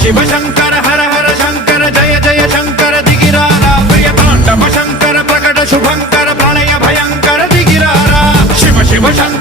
శివ శంకర హర హర శంకర జయ జయ శంకర దిగిరారా ప్రియ తాండవ శంకర ప్రకట శుభంకర ప్రళయ భయంకర దిగిరారా శివ శివ శంకర